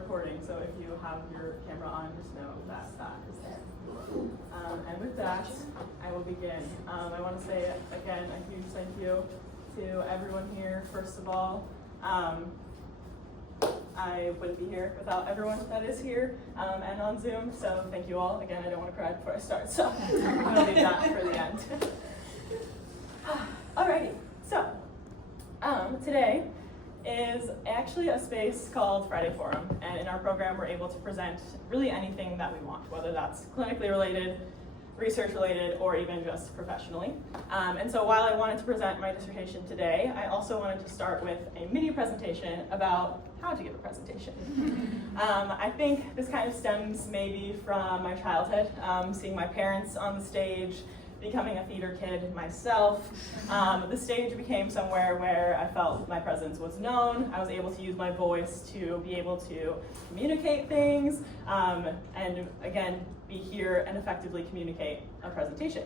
recording, so if you have your camera on, just know that that is there. And with that, I will begin. I want to say, again, a huge thank you to everyone here, first of all. I wouldn't be here without everyone that is here and on Zoom, so thank you all. Again, I don't want to cry before I start, so I'm going to leave that for the end. Alrighty, so today is actually a space called Friday Forum, and in our program we're able to present really anything that we want, whether that's clinically related, research related, or even just professionally. And so while I wanted to present my dissertation today, I also wanted to start with a mini presentation about how to give a presentation. I think this kind of stems maybe from my childhood, seeing my parents on the stage, becoming a theater kid myself. The stage became somewhere where I felt my presence was known. I was able to use my voice to be able to communicate things, and again, be here and effectively communicate a presentation.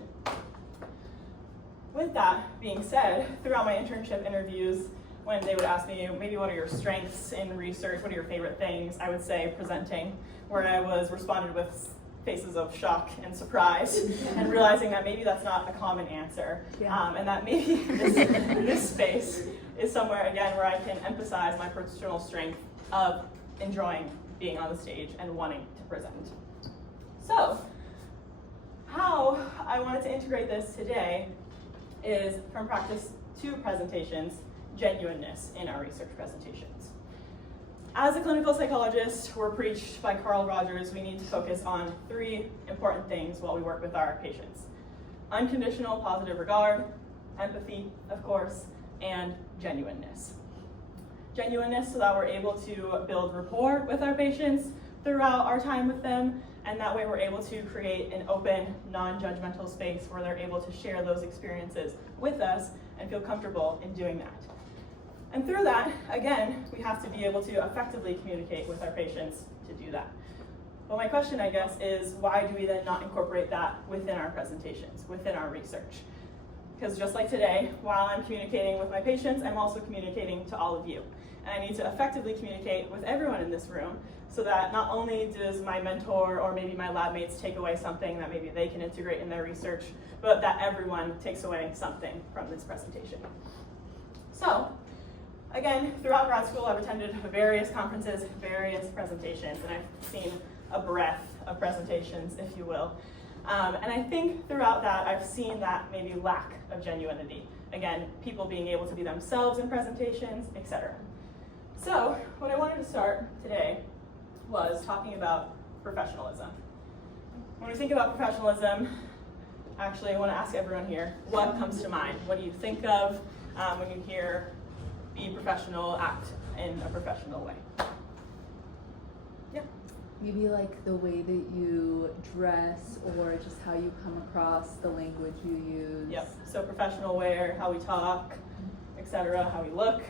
With that being said, throughout my internship interviews, when they would ask me, maybe what are your strengths in research, what are your favorite things, I would say presenting, where I was responded with faces of shock and surprise, and realizing that maybe that's not a common answer, and that maybe this space is somewhere, again, where I can emphasize my personal strength of enjoying being on the stage and wanting to present. So, how I wanted to integrate this today is from practice to presentations, genuineness in our research presentations. As a clinical psychologist, we're preached by Carl Rogers, we need to focus on 3 important things while we work with our patients. Unconditional positive regard, empathy, of course, and genuineness. Genuineness so that we're able to build rapport with our patients throughout our time with them, and that way we're able to create an open, non-judgmental space where they're able to share those experiences with us and feel comfortable in doing that. And through that, again, we have to be able to effectively communicate with our patients to do that. But my question, I guess, is why do we then not incorporate that within our presentations, within our research? Because just like today, while I'm communicating with my patients, I'm also communicating to all of you. And I need to effectively communicate with everyone in this room so that not only does my mentor or maybe my lab mates take away something that maybe they can integrate in their research, but that everyone takes away something from this presentation. So, again, throughout grad school, I've attended various conferences, various presentations, and I've seen a breadth of presentations, if you will. And I think throughout that, I've seen that maybe lack of genuinity. Again, people being able to be themselves in presentations, etc. So, what I wanted to start today was talking about professionalism. When we think about professionalism, actually, I want to ask everyone here, what comes to mind? What do you think of when you hear be professional, act in a professional way? Yeah. Maybe like the way that you dress or just how you come across, the language you use. Yep, so professional wear, how we talk, etc., how we look.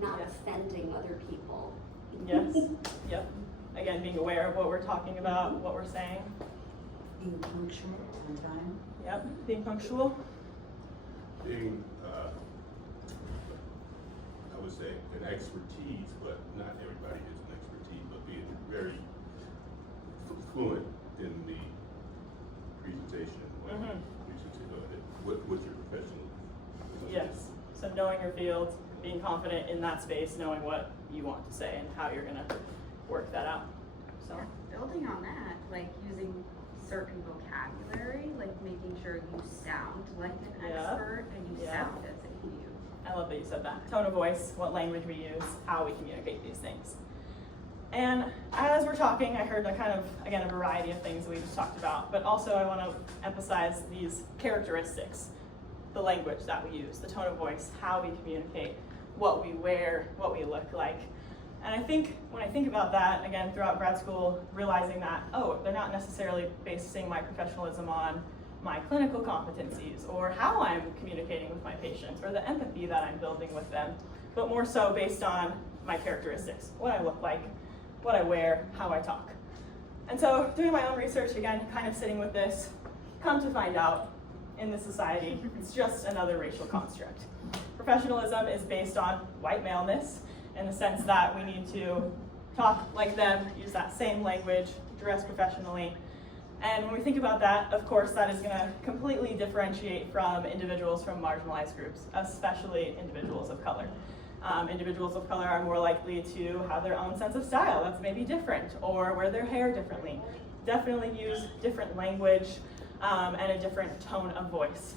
Not offending other people. Yes, yep. Again, being aware of what we're talking about, what we're saying. Being punctual on time. Yep, being punctual. Being, I would say, an expertise, but not everybody is an expertise, but being very fluent in the presentation. What's your professional? Yes, so knowing your field, being confident in that space, knowing what you want to say and how you're going to work that out. So, building on that, like using certain vocabulary, like making sure you sound like an expert and you sound as if you. I love that you said that. Tone of voice, what language we use, how we communicate these things. And as we're talking, I heard a kind of, again, a variety of things that we just talked about, but also I want to emphasize these characteristics, the language that we use, the tone of voice, how we communicate, what we wear, what we look like. And I think when I think about that, again, throughout grad school, realizing that, oh, they're not necessarily basing my professionalism on my clinical competencies or how I'm communicating with my patients or the empathy that I'm building with them, but more so based on my characteristics, what I look like, what I wear, how I talk. And so doing my own research, again, kind of sitting with this, come to find out in this society, it's just another racial construct. Professionalism is based on white maleness in the sense that we need to talk like them, use that same language, dress professionally. And when we think about that, of course, that is going to completely differentiate from individuals from marginalized groups, especially individuals of color. Individuals of color are more likely to have their own sense of style that's maybe different, or wear their hair differently. Definitely use different language and a different tone of voice.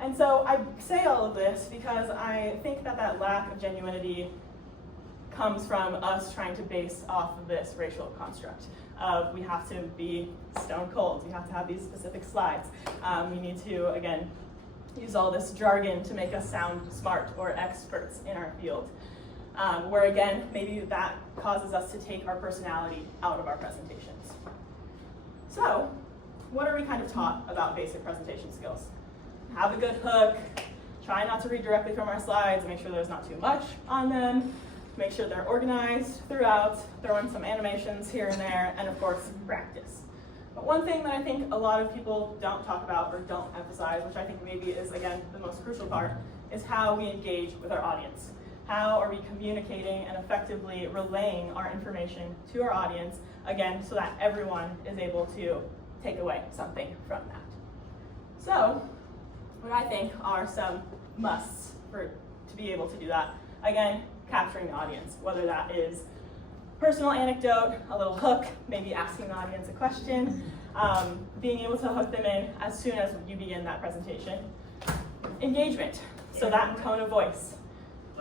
And so I say all of this because I think that that lack of genuinity comes from us trying to base off of this racial construct. We have to be stone cold. We have to have these specific slides. We need to, again, use all this jargon to make us sound smart or experts in our field. Where again, maybe that causes us to take our personality out of our presentations. So, what are we kind of taught about basic presentation skills? Have a good hook, try not to read directly from our slides, make sure there's not too much on them, make sure they're organized throughout, throw in some animations here and there, and of course, practice. But one thing that I think a lot of people don't talk about or don't emphasize, which I think maybe is, again, the most crucial part, is how we engage with our audience. How are we communicating and effectively relaying our information to our audience, again, so that everyone is able to take away something from that. So, what I think are some musts to be able to do that. Again, capturing the audience, whether that is personal anecdote, a little hook, maybe asking the audience a question, being able to hook them in as soon as you begin that presentation. Engagement, so that tone of voice.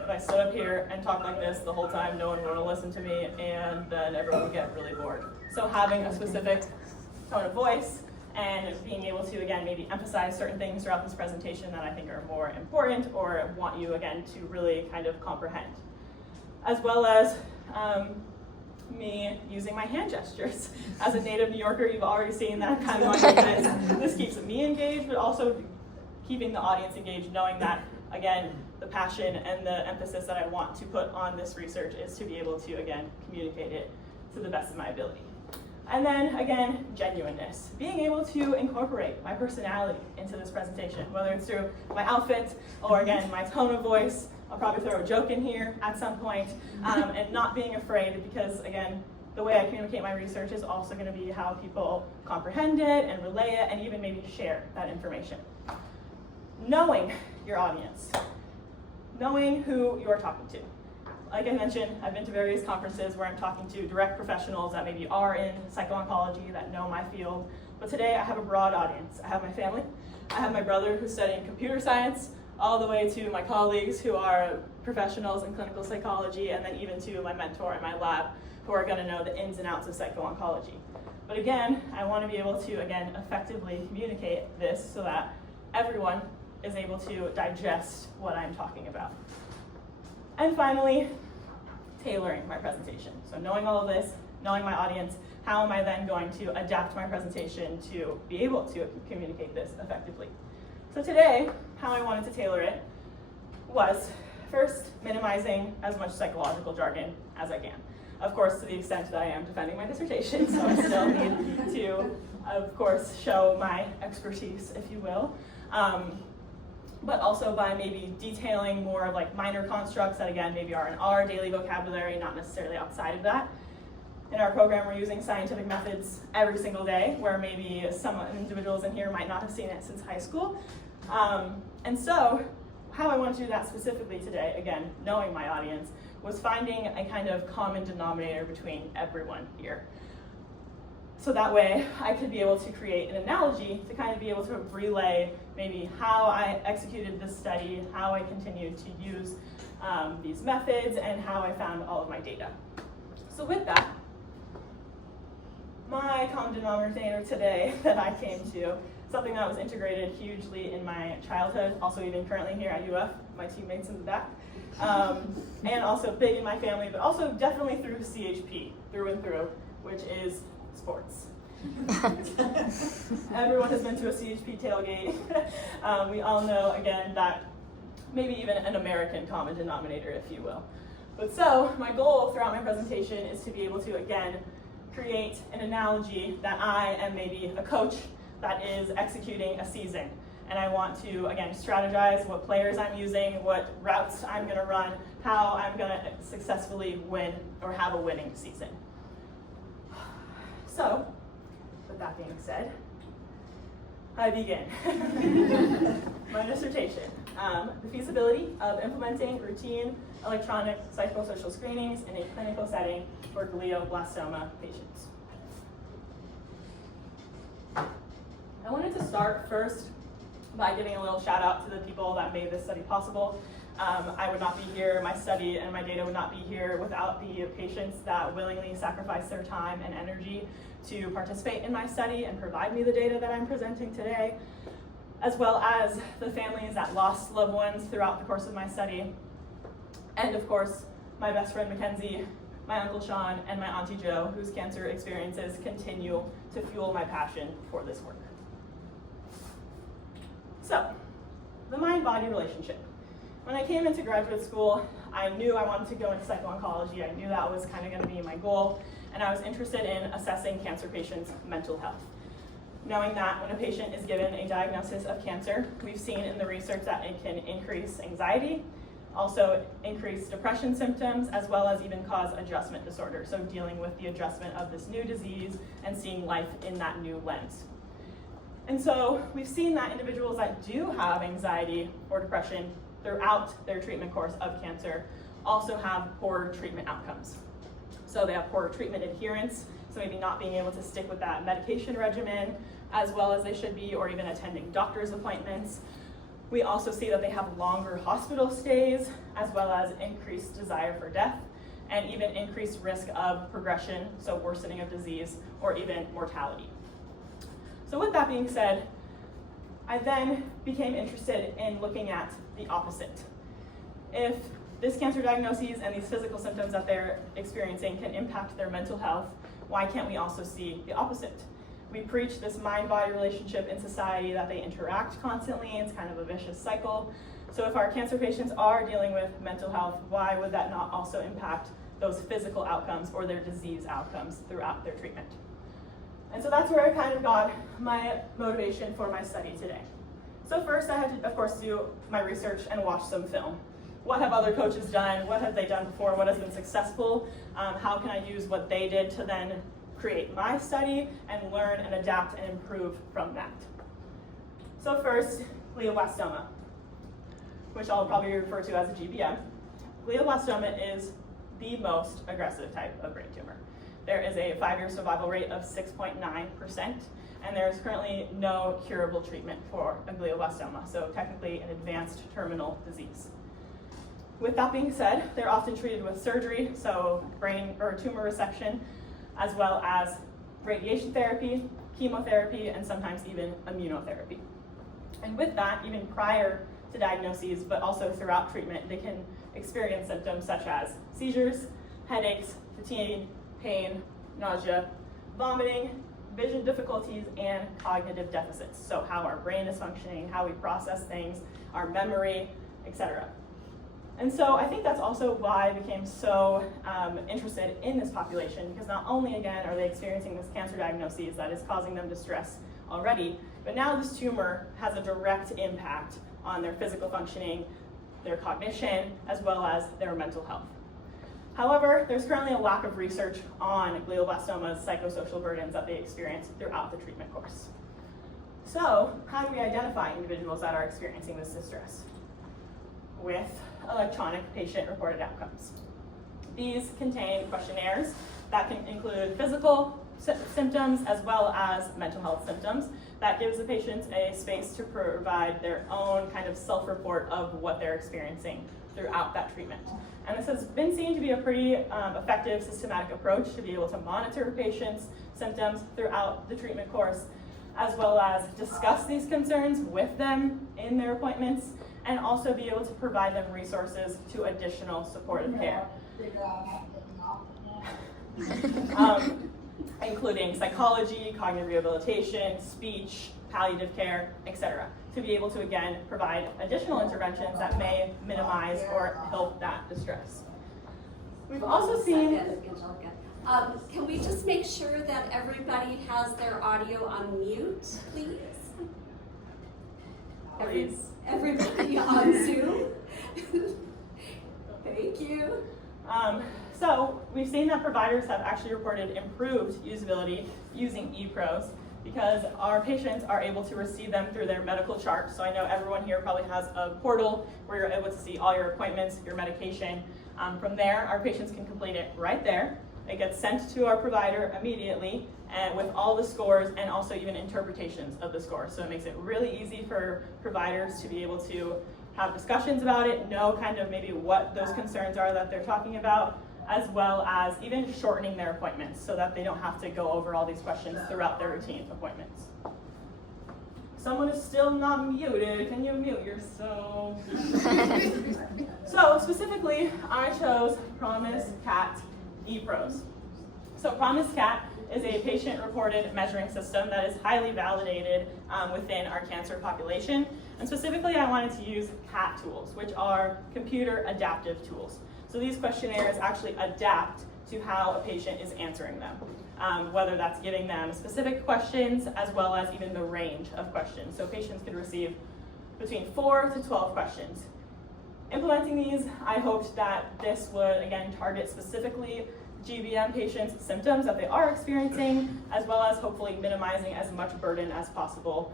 If I stood up here and talked like this the whole time, no one would listen to me, and then everyone would get really bored. So having a specific tone of voice, and being able to, again, maybe emphasize certain things throughout this presentation that I think are more important or want you, again, to really kind of comprehend. As well as me using my hand gestures. As a native New Yorker, you've already seen that kind of on your face. This keeps me engaged, but also keeping the audience engaged, knowing that, again, the passion and the emphasis that I want to put on this research is to be able to, again, communicate it to the best of my ability. And then, again, genuineness. Being able to incorporate my personality into this presentation, whether it's through my outfit or, again, my tone of voice. I'll probably throw a joke in here at some point, and not being afraid because, again, the way I communicate my research is also going to be how people comprehend it and relay it and even maybe share that information. Knowing your audience. Knowing who you're talking to. Like I mentioned, I've been to various conferences where I'm talking to direct professionals that maybe are in psycho-oncology, that know my field. But today I have a broad audience. I have my family, I have my brother who's studying computer science, all the way to my colleagues who are professionals in clinical psychology, and then even to my mentor in my lab who are going to know the ins and outs of psycho-oncology. But again, I want to be able to, again, effectively communicate this so that everyone is able to digest what I'm talking about. And finally, tailoring my presentation. So knowing all of this, knowing my audience, how am I then going to adapt my presentation to be able to communicate this effectively? So today, how I wanted to tailor it was first minimizing as much psychological jargon as I can. Of course, to the extent that I am defending my dissertation, so I still need to, of course, show my expertise, if you will. But also by maybe detailing more of like minor constructs that again maybe are in our daily vocabulary, not necessarily outside of that. In our program, we're using scientific methods every single day, where maybe some individuals in here might not have seen it since high school. And so, how I want to do that specifically today, again, knowing my audience, was finding a kind of common denominator between everyone here. So that way, I could be able to create an analogy to kind of be able to relay maybe how I executed this study, how I continued to use these methods, and how I found all of my data. So with that, my common denominator today that I came to, something that was integrated hugely in my childhood, also even currently here at UF, my teammates in the back, and also big in my family, but also definitely through CHP, through and through, which is sports. Everyone has been to a CHP tailgate. We all know, again, that maybe even an American common denominator, if you will. But so, my goal throughout my presentation is to be able to, again, create an analogy that I am maybe a coach that is executing a season. and I want to, again, strategize what players I'm using, what routes I'm going to run, how I'm going to successfully win or have a winning season. So, with that being said, I begin. My dissertation, the feasibility of implementing routine electronic psychosocial screenings in a clinical setting for glioblastoma patients. I wanted to start first by giving a little shout out to the people that made this study possible. I would not be here, my study and my data would not be here without the patients that willingly sacrificed their time and energy to participate in my study and provide me the data that I'm presenting today, as well as the families that lost loved ones throughout the course of my study. And of course, my best friend Mackenzie, my Uncle Sean, and my Auntie Jo, whose cancer experiences continue to fuel my passion for this work. So, the mind-body relationship. When I came into graduate school, I knew I wanted to go into psycho-oncology. I knew that was kind of going to be my goal, and I was interested in assessing cancer patients' mental health. Knowing that when a patient is given a diagnosis of cancer, we've seen in the research that it can increase anxiety, also increase depression symptoms, as well as even cause adjustment disorder, so dealing with the adjustment of this new disease and seeing life in that new lens. And so we've seen that individuals that do have anxiety or depression throughout their treatment course of cancer also have poor treatment outcomes. So they have poor treatment adherence, so maybe not being able to stick with that medication regimen as well as they should be, or even attending doctor's appointments. We also see that they have longer hospital stays, as well as increased desire for death, and even increased risk of progression, so worsening of disease, or even mortality. So with that being said, I then became interested in looking at the opposite. If this cancer diagnosis and these physical symptoms that they're experiencing can impact their mental health, why can't we also see the opposite? We preach this mind-body relationship in society, that they interact constantly. It's kind of a vicious cycle. So if our cancer patients are dealing with mental health, why would that not also impact those physical outcomes or their disease outcomes throughout their treatment? And so that's where I kind of got my motivation for my study today. So first I had to, of course, do my research and watch some film. What have other coaches done? What have they done before? What has been successful? How can I use what they did to then create my study and learn and adapt and improve from that? So first, glioblastoma, which I'll probably refer to as a GBM. Glioblastoma is the most aggressive type of brain tumor. There is a 5-year survival rate of 6.9%, and there is currently no curable treatment for a glioblastoma, so technically an advanced terminal disease. With that being said, they're often treated with surgery, so brain or tumor resection, as well as radiation therapy, chemotherapy, and sometimes even immunotherapy. And with that, even prior to diagnoses, but also throughout treatment, they can experience symptoms such as seizures, headaches, fatigue, pain, nausea, vomiting, vision difficulties, and cognitive deficits. So how our brain is functioning, how we process things, our memory, etc. And so I think that's also why I became so interested in this population, because not only, again, are they experiencing this cancer diagnosis that is causing them distress already, but now this tumor has a direct impact on their physical functioning, their cognition, as well as their mental health. However, there's currently a lack of research on glioblastoma's psychosocial burdens that they experience throughout the treatment course. So, how do we identify individuals that are experiencing this distress? With electronic patient-reported outcomes. These contain questionnaires that can include physical symptoms as well as mental health symptoms. That gives the patients a space to provide their own kind of self-report of what they're experiencing throughout that treatment. And this has been seen to be a pretty effective systematic approach to be able to monitor patients' symptoms throughout the treatment course, as well as discuss these concerns with them in their appointments, and also be able to provide them resources to additional supportive care. Including psychology, cognitive rehabilitation, speech, palliative care, etc., to be able to, again, provide additional interventions that may minimize or help that distress. We've also seen... Anjelica. Can we just make sure that everybody has their audio on mute, please? Please. Everybody on Zoom. Thank you. So we've seen that providers have actually reported improved usability using ePros because our patients are able to receive them through their medical chart. So I know everyone here probably has a portal where you're able to see all your appointments, your medication. From there, our patients can complete it right there. It gets sent to our provider immediately and with all the scores and also even interpretations of the scores. So it makes it really easy for providers to be able to have discussions about it, know kind of maybe what those concerns are that they're talking about, as well as even shortening their appointments so that they don't have to go over all these questions throughout their routine appointments. Someone is still not muted. Can you mute yourself? So specifically, I chose Promise Cat ePros. So Promise Cat is a patient-reported measuring system that is highly validated within our cancer population. And specifically, I wanted to use CAT tools, which are computer adaptive tools. So these questionnaires actually adapt to how a patient is answering them, whether that's giving them specific questions as well as even the range of questions. So patients could receive between 4 to 12 questions. Implementing these, I hoped that this would, again, target specifically GBM patients' symptoms that they are experiencing, as well as hopefully minimizing as much burden as possible,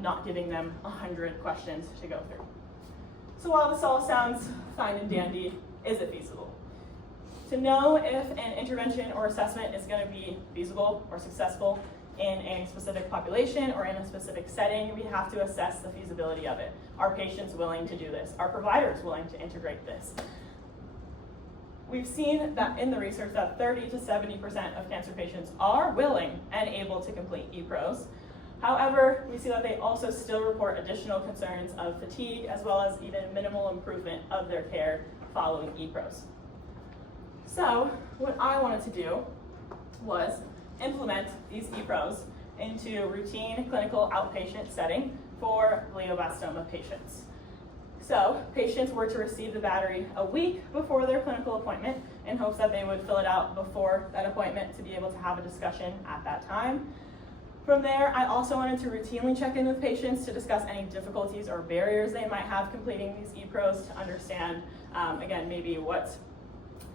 not giving them 100 questions to go through. So while this all sounds fine and dandy, is it feasible? To know if an intervention or assessment is going to be feasible or successful in a specific population or in a specific setting, we have to assess the feasibility of it. Are patients willing to do this? Are providers willing to integrate this? We've seen that in the research that 30 to 70% of cancer patients are willing and able to complete ePros. However, we see that they also still report additional concerns of fatigue as well as even minimal improvement of their care following ePros. So what I wanted to do was implement these ePros into a routine clinical outpatient setting for glioblastoma patients. So patients were to receive the battery a week before their clinical appointment in hopes that they would fill it out before that appointment to be able to have a discussion at that time. From there, I also wanted to routinely check in with patients to discuss any difficulties or barriers they might have completing these ePros to understand, again, maybe what's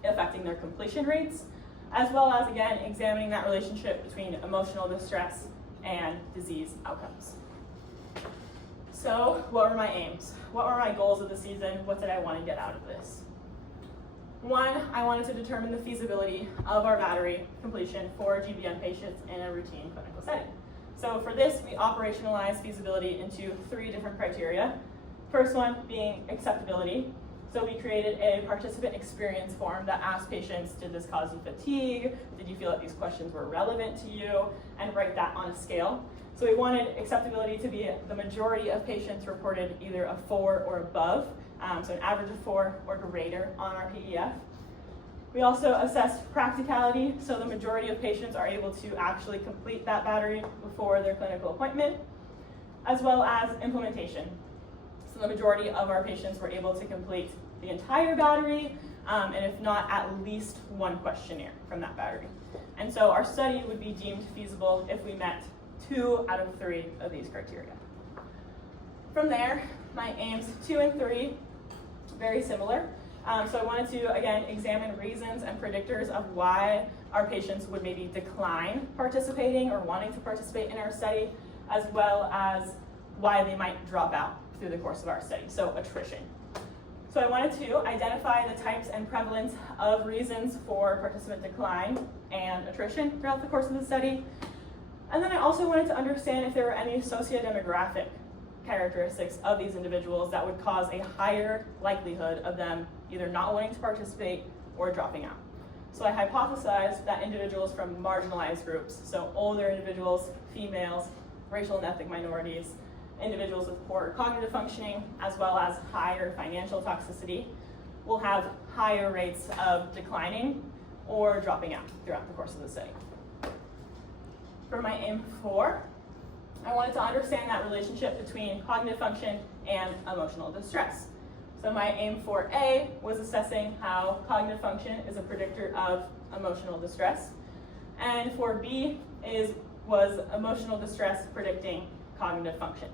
affecting their completion rates, as well as, again, examining that relationship between emotional distress and disease outcomes. So what were my aims? What were my goals of the season? What did I want to get out of this? One, I wanted to determine the feasibility of our battery completion for GBM patients in a routine clinical setting. So for this, we operationalized feasibility into 3 different criteria. First one being acceptability. So we created a participant experience form that asked patients, did this cause you fatigue? Did you feel that these questions were relevant to you? And write that on a scale. So we wanted acceptability to be the majority of patients reported either a 4 or above, so an average of 4 or greater on our PEF. We also assessed practicality, so the majority of patients are able to actually complete that battery before their clinical appointment, as well as implementation. So the majority of our patients were able to complete the entire battery, and if not, at least one questionnaire from that battery. And so our study would be deemed feasible if we met 2 out of 3 of these criteria. From there, my aims 2 and 3, very similar. So I wanted to, again, examine reasons and predictors of why our patients would maybe decline participating or wanting to participate in our study, as well as why they might drop out through the course of our study, so attrition. So I wanted to identify the types and prevalence of reasons for participant decline and attrition throughout the course of the study. And then I also wanted to understand if there were any sociodemographic characteristics of these individuals that would cause a higher likelihood of them either not wanting to participate or dropping out. So I hypothesized that individuals from marginalized groups, so older individuals, females, racial and ethnic minorities, individuals with poor cognitive functioning, as well as higher financial toxicity, will have higher rates of declining or dropping out throughout the course of the study. For my aim 4, I wanted to understand that relationship between cognitive function and emotional distress. So my aim 4A was assessing how cognitive function is a predictor of emotional distress. And 4B was emotional distress predicting cognitive function.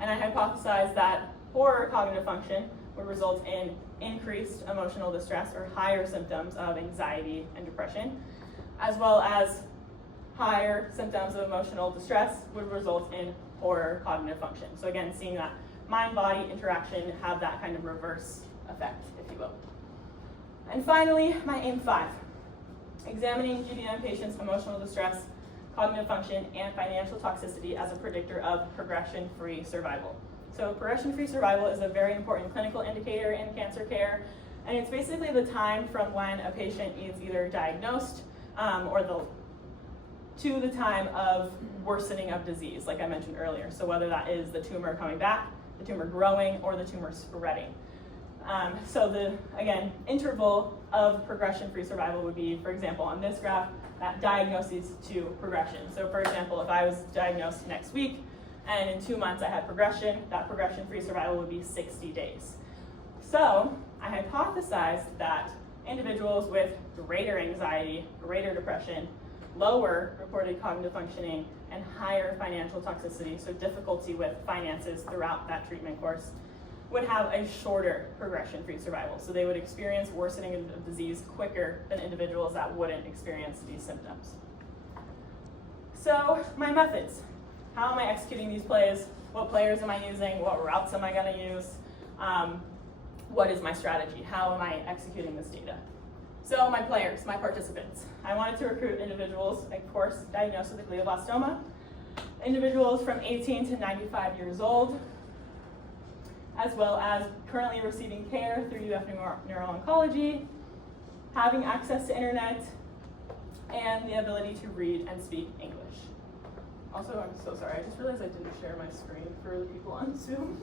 and I hypothesized that poorer cognitive function would result in increased emotional distress or higher symptoms of anxiety and depression, as well as higher symptoms of emotional distress would result in poorer cognitive function. So again, seeing that mind-body interaction have that kind of reverse effect, if you will. And finally, my aim 5, examining GBM patients' emotional distress, cognitive function, and financial toxicity as a predictor of progression-free survival. So progression-free survival is a very important clinical indicator in cancer care, and it's basically the time from when a patient is either diagnosed to the time of worsening of disease, like I mentioned earlier. So whether that is the tumor coming back, the tumor growing, or the tumor spreading. So the, again, interval of progression-free survival would be, for example, on this graph, that diagnosis to progression. So for example, if I was diagnosed next week, and in 2 months I had progression, that progression-free survival would be 60 days. So I hypothesized that individuals with greater anxiety, greater depression, lower reported cognitive functioning, and higher financial toxicity, so difficulty with finances throughout that treatment course, would have a shorter progression-free survival. So they would experience worsening of disease quicker than individuals that wouldn't experience these symptoms. So my methods. How am I executing these plays? What players am I using? What routes am I going to use? What is my strategy? How am I executing this data? So my players, my participants. I wanted to recruit individuals, of course, diagnosed with glioblastoma, individuals from 18 to 95 years old, as well as currently receiving care through UF Neuro-Oncology, having access to internet, and the ability to read and speak English. Also, I'm so sorry, I just realized I didn't share my screen for the people on Zoom.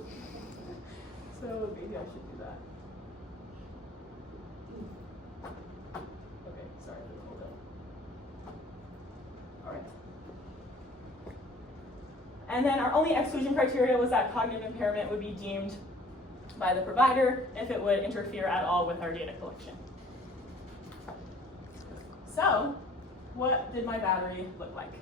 So maybe I should do that. Okay, sorry for the hold up. All right. And then our only exclusion criteria was that cognitive impairment would be deemed by the provider if it would interfere at all with our data collection. So, what did my battery look like?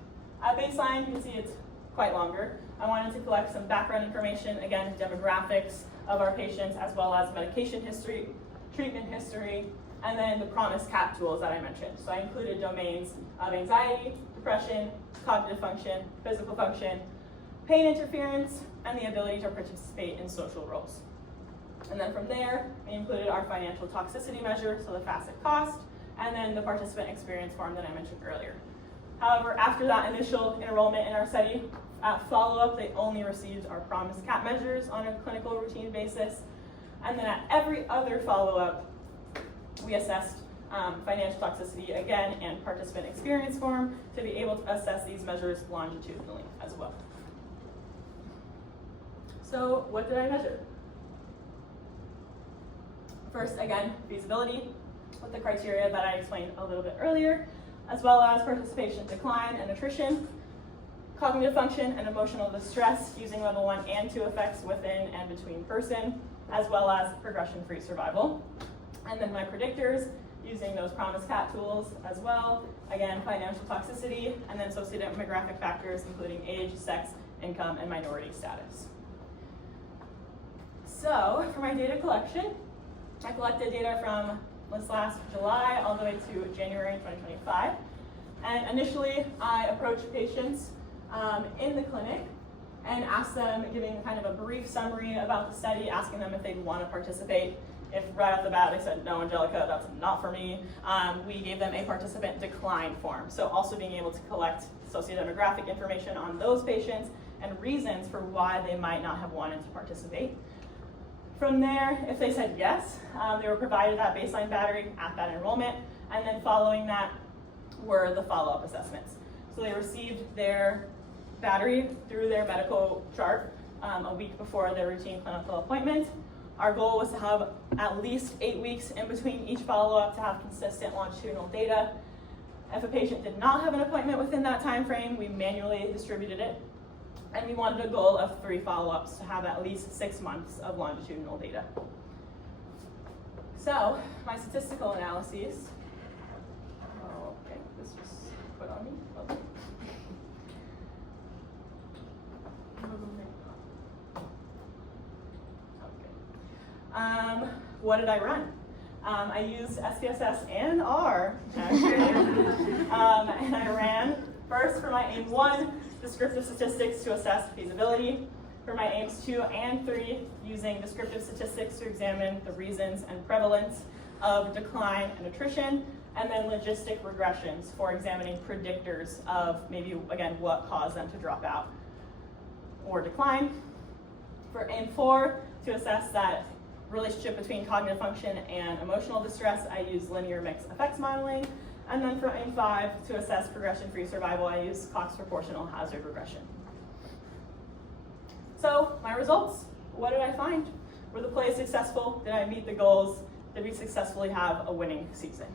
At baseline, you can see it's quite longer. I wanted to collect some background information, again, demographics of our patients, as well as medication history, treatment history, and then the PROMIS CAT tools that I mentioned. So I included domains of anxiety, depression, cognitive function, physical function, pain interference, and the ability to participate in social roles. And then from there, we included our financial toxicity measure, so the facet cost, and then the participant experience form that I mentioned earlier. However, after that initial enrollment in our study, at follow-up, they only received our PROMIS CAT measures on a clinical routine basis. And then at every other follow-up, we assessed financial toxicity again and participant experience form to be able to assess these measures longitudinally as well. So what did I measure? First, again, feasibility with the criteria that I explained a little bit earlier, as well as participation decline and attrition, cognitive function and emotional distress using level 1 and 2 effects within and between person, as well as progression-free survival. And then my predictors using those PROMIS CAT tools as well. Again, financial toxicity, and then sociodemographic factors including age, sex, income, and minority status. So for my data collection, I collected data from this last July all the way to January 2025. And initially, I approached patients in the clinic and asked them, giving kind of a brief summary about the study, asking them if they'd want to participate. If right off the bat they said, no, Anjelica, that's not for me, we gave them a participant decline form. So also being able to collect sociodemographic information on those patients and reasons for why they might not have wanted to participate. From there, if they said yes, they were provided that baseline battery at that enrollment, and then following that were the follow-up assessments. So they received their battery through their medical chart a week before their routine clinical appointment. Our goal was to have at least 8 weeks in between each follow-up to have consistent longitudinal data. If a patient did not have an appointment within that time frame, we manually distributed it. And we wanted a goal of 3 follow-ups to have at least 6 months of longitudinal data. So, my statistical analyses. Okay, this was put on me. Okay. what did I run? I used SPSS and R, actually. And I ran first for my aim 1, descriptive statistics to assess feasibility. For my aims 2 and 3, using descriptive statistics to examine the reasons and prevalence of decline and attrition, and then logistic regressions for examining predictors of maybe, again, what caused them to drop out or decline. For aim 4, to assess that relationship between cognitive function and emotional distress, I use linear mixed effects modeling. And then for aim 5, to assess progression-free survival, I use Cox proportional hazard regression. So my results, what did I find? Were the plays successful? Did I meet the goals? Did we successfully have a winning season?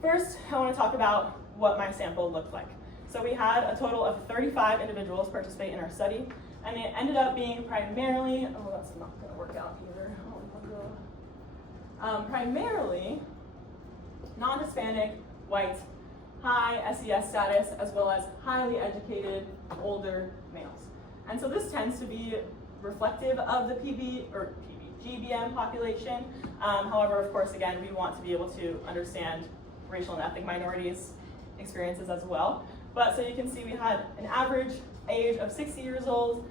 First, I want to talk about what my sample looked like. So we had a total of 35 individuals participate in our study, and it ended up being primarily, oh, that's not going to work out either. Primarily non-Hispanic, white, high SES status, as well as highly educated, older males. And so this tends to be reflective of the GBM population. However, of course, again, we want to be able to understand racial and ethnic minorities' experiences as well. But so you can see we had an average age of 60 years old,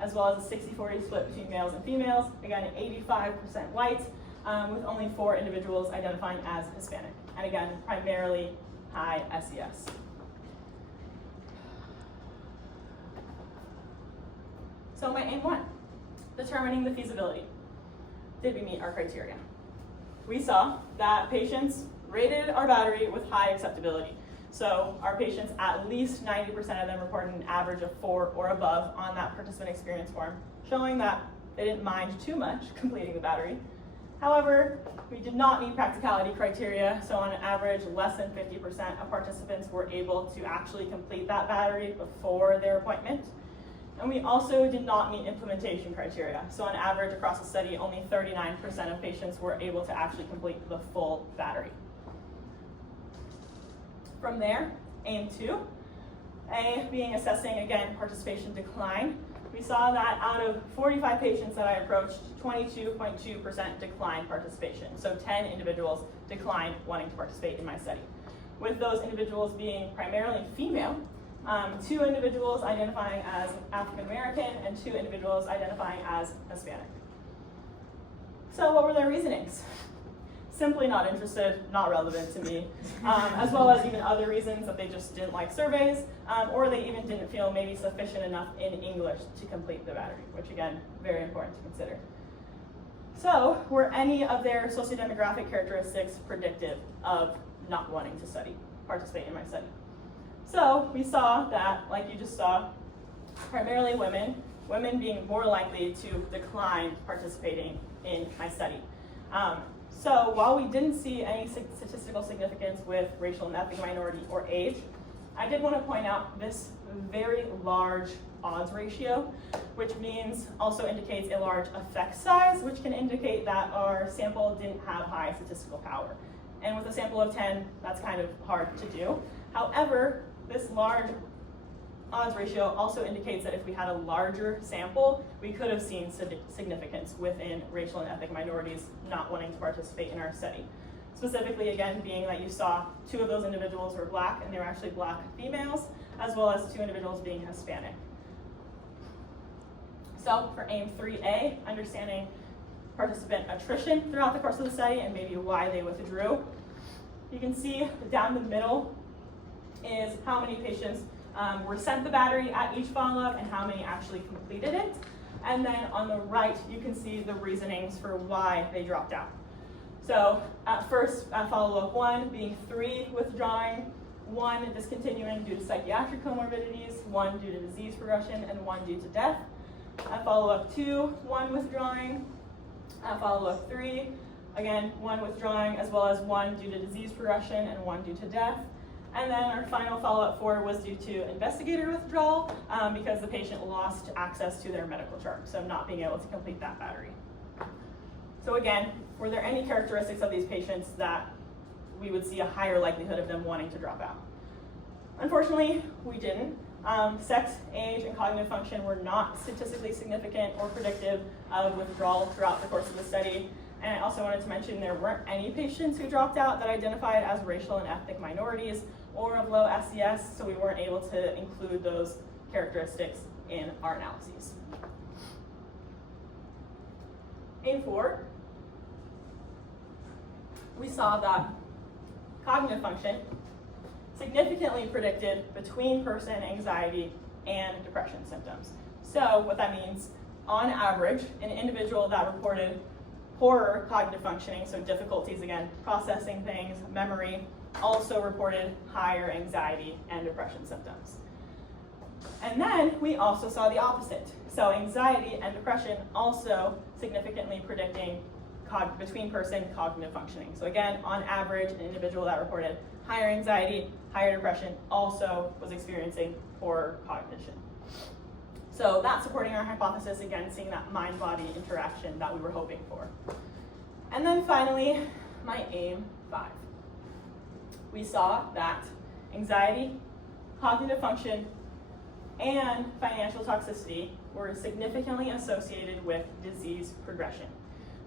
as well as a 60-40 split between males and females. Again, 85% white, with only 4 individuals identifying as Hispanic. And again, primarily high SES. So my aim 1, determining the feasibility. Did we meet our criteria? We saw that patients rated our battery with high acceptability. So our patients, at least 90% of them reported an average of 4 or above on that participant experience form, showing that they didn't mind too much completing the battery. However, we did not meet practicality criteria, so on average, less than 50% of participants were able to actually complete that battery before their appointment. And we also did not meet implementation criteria. So on average, across the study, only 39% of patients were able to actually complete the full battery. From there, aim 2, A being assessing, again, participation decline. We saw that out of 45 patients that I approached, 22.2% declined participation. So 10 individuals declined wanting to participate in my study. With those individuals being primarily female, 2 individuals identifying as African American and 2 individuals identifying as Hispanic. So what were their reasonings? Simply not interested, not relevant to me, as well as even other reasons that they just didn't like surveys, or they even didn't feel maybe sufficient enough in English to complete the battery, which again, very important to consider. So were any of their sociodemographic characteristics predictive of not wanting to participate in my study? So we saw that, like you just saw, primarily women being more likely to decline participating in my study. So while we didn't see any statistical significance with racial and ethnic minority or age, I did want to point out this very large odds ratio, which also indicates a large effect size, which can indicate that our sample didn't have high statistical power. And with a sample of 10, that's kind of hard to do. However, this large odds ratio also indicates that if we had a larger sample, we could have seen significance within racial and ethnic minorities not wanting to participate in our study. Specifically, again, being that you saw 2 of those individuals were Black, and they were actually Black females, as well as 2 individuals being Hispanic. So for aim 3A, understanding participant attrition throughout the course of the study and maybe why they withdrew. You can see down the middle is how many patients were sent the battery at each follow-up and how many actually completed it. And then on the right, you can see the reasonings for why they dropped out. So at first, at follow-up 1 being 3 withdrawing, 1 discontinuing due to psychiatric comorbidities, 1 due to disease progression, and 1 due to death. At follow-up 2, 1 withdrawing. At follow-up 3, again, 1 withdrawing, as well as 1 due to disease progression and 1 due to death. And then our final follow-up 4 was due to investigator withdrawal because the patient lost access to their medical chart, so not being able to complete that battery. So again, were there any characteristics of these patients that we would see a higher likelihood of them wanting to drop out? Unfortunately, we didn't. Sex, age, and cognitive function were not statistically significant or predictive of withdrawal throughout the course of the study. And I also wanted to mention there weren't any patients who dropped out that identified as racial and ethnic minorities or of low SES, so we weren't able to include those characteristics in our analyses. A4, we saw that cognitive function significantly predicted between person anxiety and depression symptoms. So what that means, on average, an individual that reported poorer cognitive functioning, so difficulties again, processing things, memory, also reported higher anxiety and depression symptoms. And then we also saw the opposite. So anxiety and depression also significantly predicting between person cognitive functioning. So again, on average, an individual that reported higher anxiety, higher depression also was experiencing poorer cognition. So that's supporting our hypothesis, again, seeing that mind-body interaction that we were hoping for. And then finally, my aim 5. We saw that anxiety, cognitive function, and financial toxicity were significantly associated with disease progression.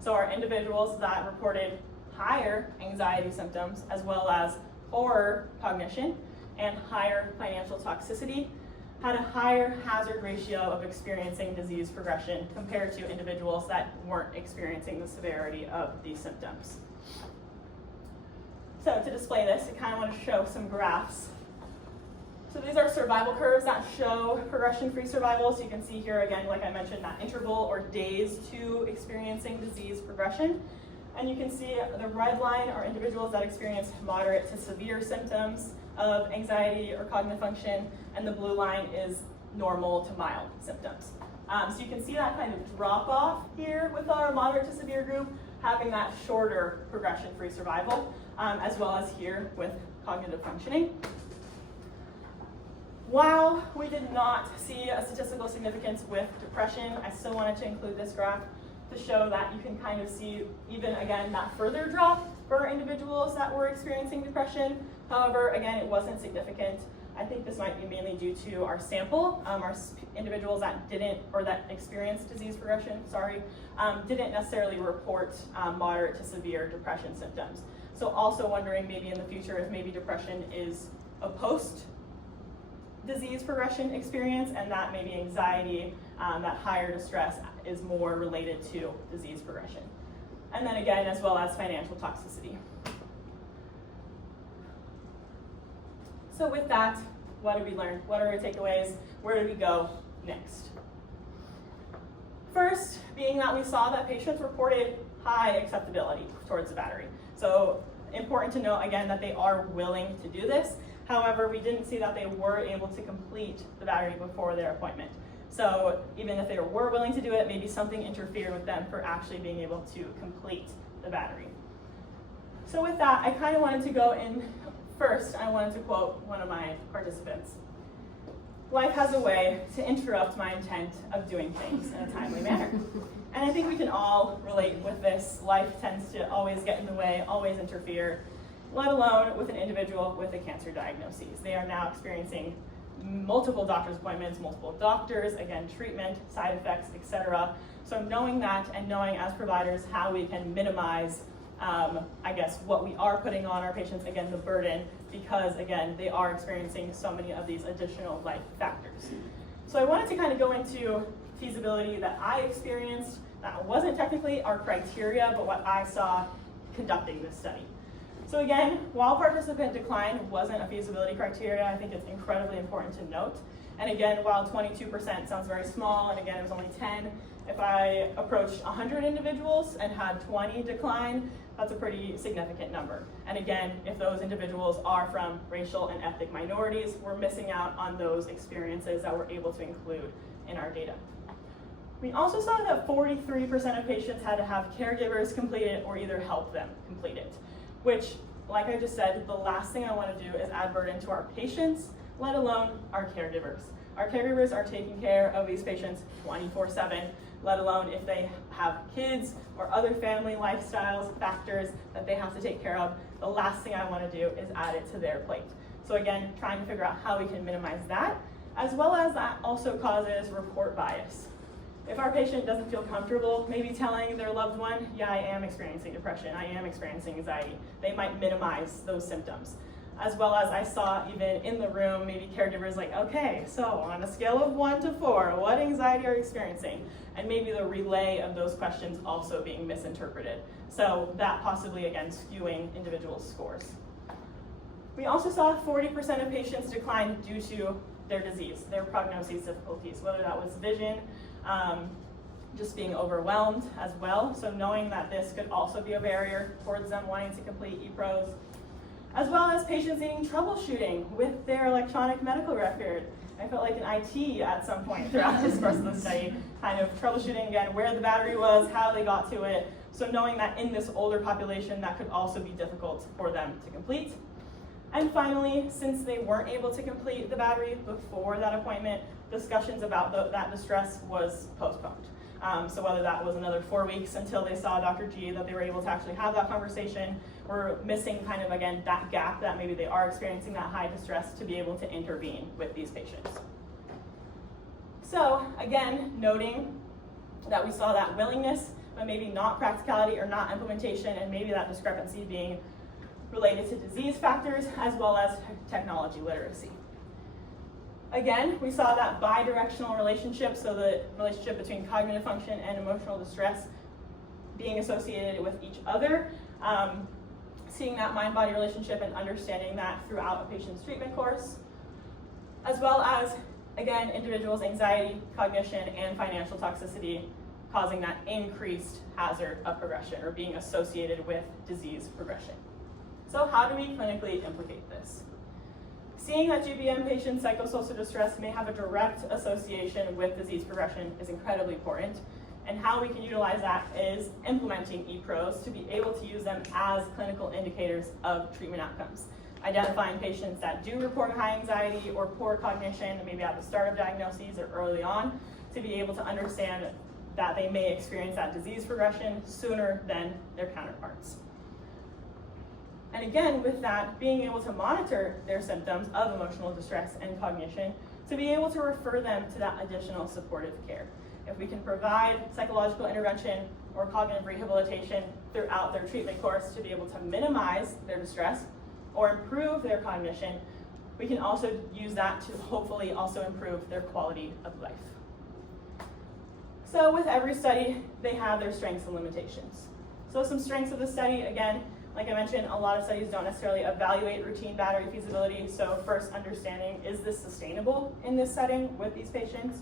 So our individuals that reported higher anxiety symptoms, as well as poorer cognition and higher financial toxicity, had a higher hazard ratio of experiencing disease progression compared to individuals that weren't experiencing the severity of these symptoms. So to display this, I kind of want to show some graphs. So these are survival curves that show progression-free survival. So you can see here again, like I mentioned, that interval or days to experiencing disease progression. And you can see the red line are individuals that experience moderate to severe symptoms of anxiety or cognitive function, and the blue line is normal to mild symptoms. So you can see that kind of drop off here with our moderate to severe group, having that shorter progression-free survival, as well as here with cognitive functioning. While we did not see a statistical significance with depression, I still wanted to include this graph to show that you can kind of see even again that further drop for individuals that were experiencing depression. However, again, it wasn't significant. I think this might be mainly due to our sample. Our individuals that didn't, or that experienced disease progression, didn't necessarily report moderate to severe depression symptoms. So also wondering maybe in the future if maybe depression is a post-disease progression experience, and that maybe anxiety, that higher distress is more related to disease progression. And then again, as well as financial toxicity. So with that, what did we learn? What are our takeaways? Where did we go next? First, being that we saw that patients reported high acceptability towards the battery. So important to note again that they are willing to do this. However, we didn't see that they were able to complete the battery before their appointment. So even if they were willing to do it, maybe something interfered with them for actually being able to complete the battery. So with that, I kind of wanted to go in first. I wanted to quote one of my participants. Life has a way to interrupt my intent of doing things in a timely manner. And I think we can all relate with this. Life tends to always get in the way, always interfere, let alone with an individual with a cancer diagnosis. They are now experiencing multiple doctor's appointments, multiple doctors, again, treatment, side effects, etc. So knowing that and knowing as providers how we can minimize, I guess, what we are putting on our patients, again, the burden, because again, they are experiencing so many of these additional life factors. So I wanted to kind of go into feasibility that I experienced, that wasn't technically our criteria, but what I saw conducting this study. So again, while participant decline wasn't a feasibility criteria, I think it's incredibly important to note. And again, while 22% sounds very small, and again, it was only 10, if I approached 100 individuals and had 20 decline, that's a pretty significant number. And again, if those individuals are from racial and ethnic minorities, we're missing out on those experiences that we're able to include in our data. We also saw that 43% of patients had to have caregivers complete it or either help them complete it, which, like I just said, the last thing I want to do is add burden to our patients, let alone our caregivers. Our caregivers are taking care of these patients 24/7, let alone if they have kids or other family lifestyles, factors that they have to take care of. The last thing I want to do is add it to their plate. So again, trying to figure out how we can minimize that, as well as that also causes report bias. If our patient doesn't feel comfortable maybe telling their loved one, yeah, I am experiencing depression, I am experiencing anxiety, they might minimize those symptoms. As well as I saw even in the room, maybe caregivers like, okay, so on a scale of 1 to 4, what anxiety are you experiencing? And maybe the relay of those questions also being misinterpreted. So that possibly, again, skewing individuals' scores. We also saw 40% of patients decline due to their disease, their prognosis difficulties, whether that was vision, just being overwhelmed as well. So knowing that this could also be a barrier towards them wanting to complete ePros, as well as patients needing troubleshooting with their electronic medical record. I felt like an IT at some point throughout this course of the study, kind of troubleshooting again where the battery was, how they got to it. So knowing that in this older population, that could also be difficult for them to complete. And finally, since they weren't able to complete the battery before that appointment, discussions about that distress was postponed. So whether that was another 4 weeks until they saw Dr. G, that they were able to actually have that conversation, we're missing kind of, again, that gap that maybe they are experiencing that high distress to be able to intervene with these patients. So again, noting that we saw that willingness, but maybe not practicality or not implementation, and maybe that discrepancy being related to disease factors as well as technology literacy. Again, we saw that bi-directional relationship, so the relationship between cognitive function and emotional distress being associated with each other, seeing that mind-body relationship and understanding that throughout a patient's treatment course, as well as, again, individuals' anxiety, cognition, and financial toxicity causing that increased hazard of progression or being associated with disease progression. So how do we clinically implicate this? Seeing that GBM patients' psychosocial distress may have a direct association with disease progression is incredibly important, and how we can utilize that is implementing ePros to be able to use them as clinical indicators of treatment outcomes. Identifying patients that do report high anxiety or poor cognition, maybe at the start of diagnoses or early on, to be able to understand that they may experience that disease progression sooner than their counterparts. And again, with that, being able to monitor their symptoms of emotional distress and cognition to be able to refer them to that additional supportive care. If we can provide psychological intervention or cognitive rehabilitation throughout their treatment course to be able to minimize their distress or improve their cognition, we can also use that to hopefully also improve their quality of life. So with every study, they have their strengths and limitations. So some strengths of the study, again, like I mentioned, a lot of studies don't necessarily evaluate routine battery feasibility, so first understanding, is this sustainable in this setting with these patients?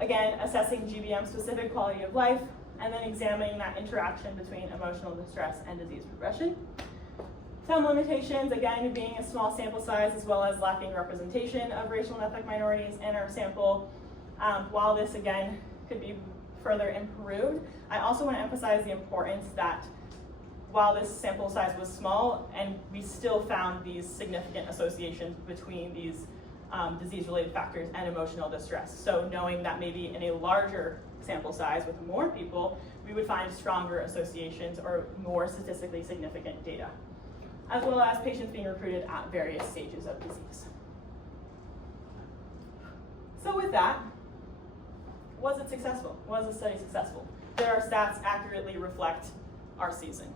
Again, assessing GBM-specific quality of life, and then examining that interaction between emotional distress and disease progression. Some limitations, again, being a small sample size as well as lacking representation of racial and ethnic minorities in our sample. While this, again, could be further improved, I also want to emphasize the importance that while this sample size was small, and we still found these significant associations between these disease-related factors and emotional distress. So knowing that maybe in a larger sample size with more people, we would find stronger associations or more statistically significant data, as well as patients being recruited at various stages of disease. So with that, was it successful? Was the study successful? Did our stats accurately reflect our season?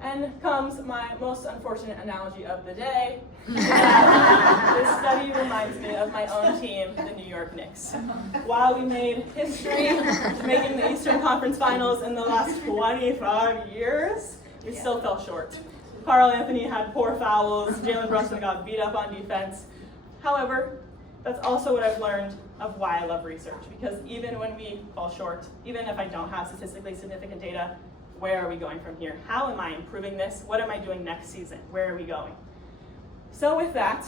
And comes my most unfortunate analogy of the day. This study reminds me of my own team, the New York Knicks. While we made history making the Eastern Conference Finals in the last 25 years, we still fell short. Carl Anthony had 4 fouls, Jalen Brunson got beat up on defense. However, that's also what I've learned of why I love research, because even when we fall short, even if I don't have statistically significant data, where are we going from here? How am I improving this? What am I doing next season? Where are we going? So with that,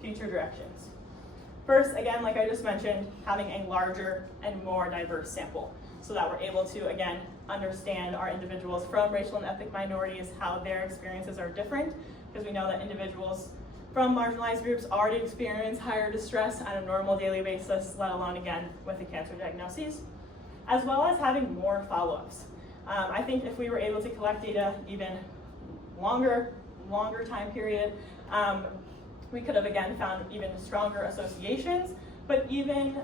future directions. First, again, like I just mentioned, having a larger and more diverse sample so that we're able to, again, understand our individuals from racial and ethnic minorities, how their experiences are different, because we know that individuals from marginalized groups already experience higher distress on a normal daily basis, let alone, again, with a cancer diagnosis, as well as having more follow-ups. I think if we were able to collect data even longer time period, we could have again found even stronger associations, but even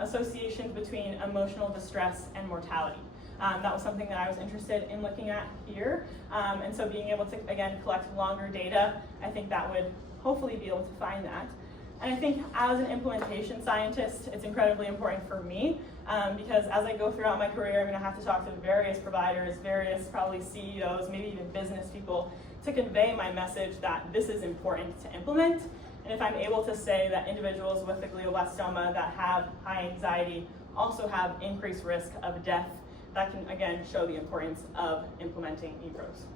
associations between emotional distress and mortality. That was something that I was interested in looking at here. And so being able to, again, collect longer data, I think that would hopefully be able to find that. And I think as an implementation scientist, it's incredibly important for me because as I go throughout my career, I'm gonna have to talk to various providers, various probably CEOs, maybe even business people to convey my message that this is important to implement. And if I'm able to say that individuals with the glioblastoma that have high anxiety also have increased risk of death, that can again show the importance of implementing EPROs.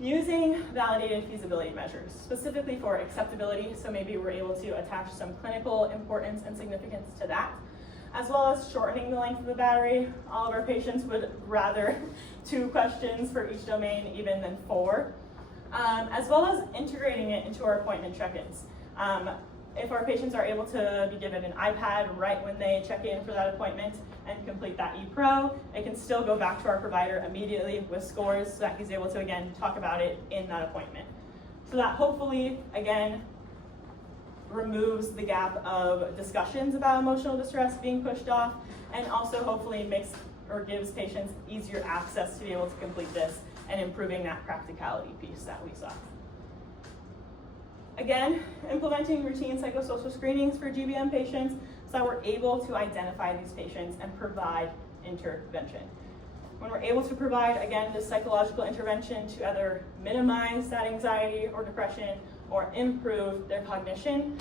Using validated feasibility measures, specifically for acceptability, so maybe we're able to attach some clinical importance and significance to that, as well as shortening the length of the battery. All of our patients would rather 2 questions for each domain even than 4, as well as integrating it into our appointment check-ins. If our patients are able to be given an iPad right when they check in for that appointment and complete that ePro, it can still go back to our provider immediately with scores so that he's able to, again, talk about it in that appointment. So that hopefully, again, removes the gap of discussions about emotional distress being pushed off, and also hopefully makes or gives patients easier access to be able to complete this and improving that practicality piece that we saw. Again, implementing routine psychosocial screenings for GBM patients so that we're able to identify these patients and provide intervention. When we're able to provide, again, this psychological intervention to either minimize that anxiety or depression or improve their cognition,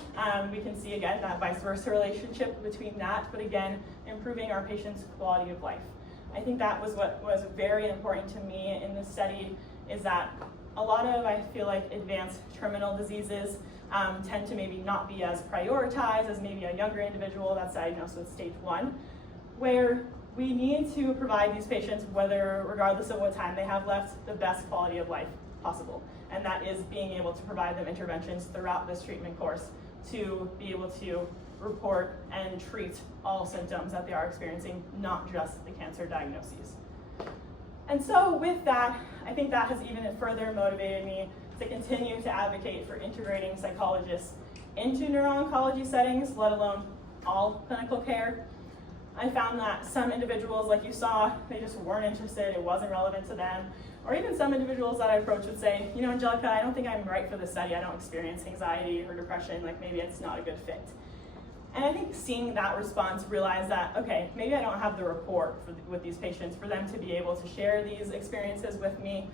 we can see, again, that vice versa relationship between that, but again, improving our patients' quality of life. I think that was what was very important to me in this study, is that a lot of, I feel like, advanced terminal diseases tend to maybe not be as prioritized as maybe a younger individual that's diagnosed with stage 1, where we need to provide these patients, regardless of what time they have left, the best quality of life possible. And that is being able to provide them interventions throughout this treatment course to be able to report and treat all symptoms that they are experiencing, not just the cancer diagnoses. And so with that, I think that has even further motivated me to continue to advocate for integrating psychologists into neuro-oncology settings, let alone all clinical care. I found that some individuals, like you saw, they just weren't interested, it wasn't relevant to them. Or even some individuals that I approach would say, you know, Anjelica, I don't think I'm right for this study, I don't experience anxiety or depression, like maybe it's not a good fit. And I think seeing that response, realize that, okay, maybe I don't have the rapport with these patients for them to be able to share these experiences with me,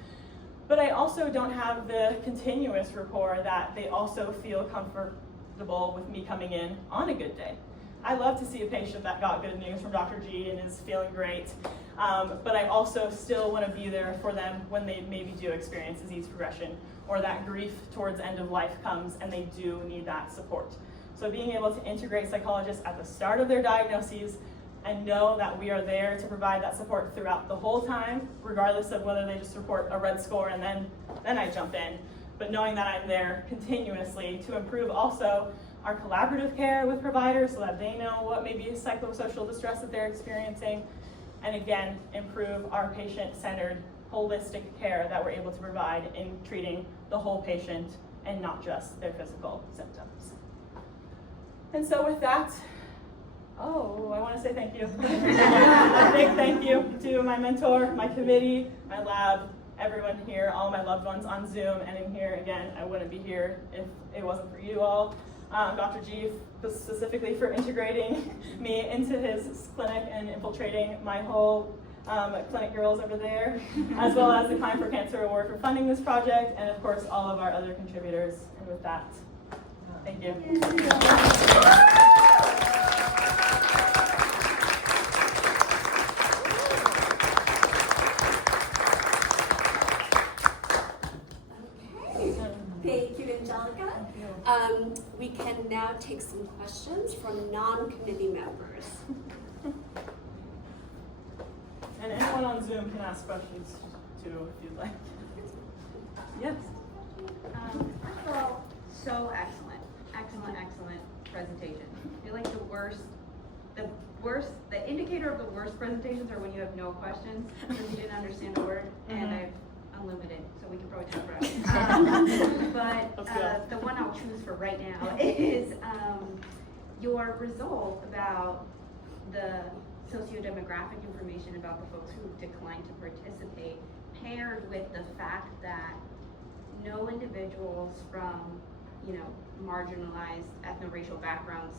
but I also don't have the continuous rapport that they also feel comfortable with me coming in on a good day. I love to see a patient that got good news from Dr. G and is feeling great, but I also still want to be there for them when they maybe do experience disease progression or that grief towards end of life comes and they do need that support. So being able to integrate psychologists at the start of their diagnoses and know that we are there to provide that support throughout the whole time, regardless of whether they just report a red score and then I jump in, but knowing that I'm there continuously to improve also our collaborative care with providers so that they know what may be psychosocial distress that they're experiencing, and again, improve our patient-centered, holistic care that we're able to provide in treating the whole patient and not just their physical symptoms. And so with that, I want to say thank you. A big thank you to my mentor, my committee, my lab, everyone here, all my loved ones on Zoom and in here. Again, I wouldn't be here if it wasn't for you all. Dr. G specifically for integrating me into his clinic and infiltrating my whole clinic girls over there, as well as the Climb for Cancer Award for funding this project, and of course all of our other contributors. And with that, thank you. Thank you, Anjelica. We can now take some questions from non-committee members. And anyone on Zoom can ask questions too, if you'd like. Yes. First of all, so excellent presentation. I feel like the indicator of the worst presentations are when you have no questions because you didn't understand a word, and I've unlimited, so we can probably talk about it. But the one I'll choose for right now is your result about the socio-demographic information about the folks who declined to participate, paired with the fact that no individuals from, marginalized ethno-racial backgrounds